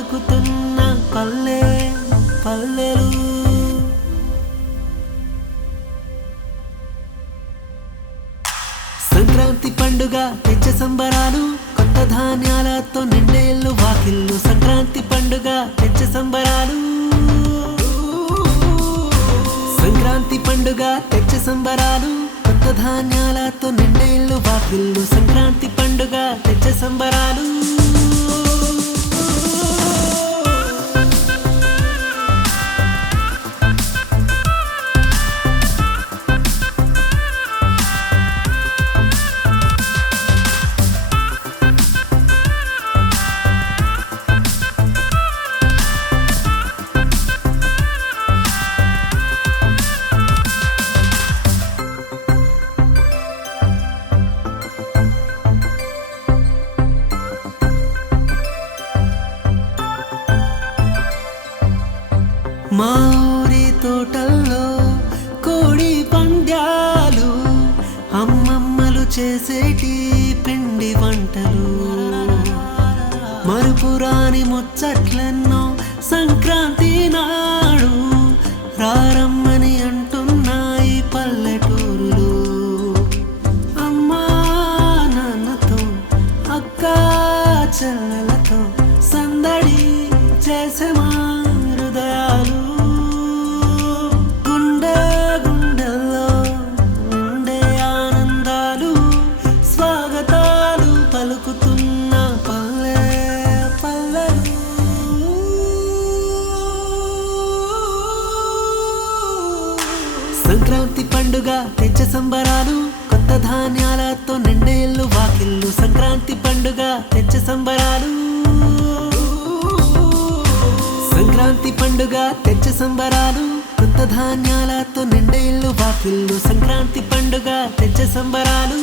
పలుకుతున్న పల్లె పల్లెలు. సంక్రాంతి పండుగ తెచ్చే సంబరాలు, కొత్త ధాన్యాలతో నిండేళ్ళు వాకిళ్ళు. సంక్రాంతి పండుగ తెచ్చే సంబరాలు, సంక్రాంతి పండుగ తెచ్చే సంబరాలు, కొత్త ధాన్యాలతో నిండేళ్ళు వాకిళ్ళు. సంక్రాంతి పండుగ తెచ్చే సంబరాలు. మా ఊరి తోటల్లో కోడి పంద్యాలు, అమ్మమ్మలు చేసేటి పిండి వంటలు, మరుపురాని ముచ్చట్లెన్నో సంక్రాంతి నాడు రారమ్మని అంటున్నాయి పల్లెటూరులు. అమ్మా నాన్నతో అక్క చెల్లెలతో సందడి చేసే మా హృదయాలు. గుండె గుండెల్లో ఉండే ఆనందాలు, స్వాగతాలు పలుకుతున్న పల్లె పల్లెలు. సంక్రాంతి పండుగ తెచ్చే సంబరాలు, కొత్త ధాన్యాలతో నిండేళ్ళు వాకిళ్ళు. సంక్రాంతి పండుగ తెచ్చే సంబరాలు, సంక్రాంతి పండుగ తెచ్చే సంబరాలు, కొత్త ధాన్యాలతో నిండేళ్ళు వాకిళ్ళు. సంక్రాంతి పండుగ తెచ్చే సంబరాలు.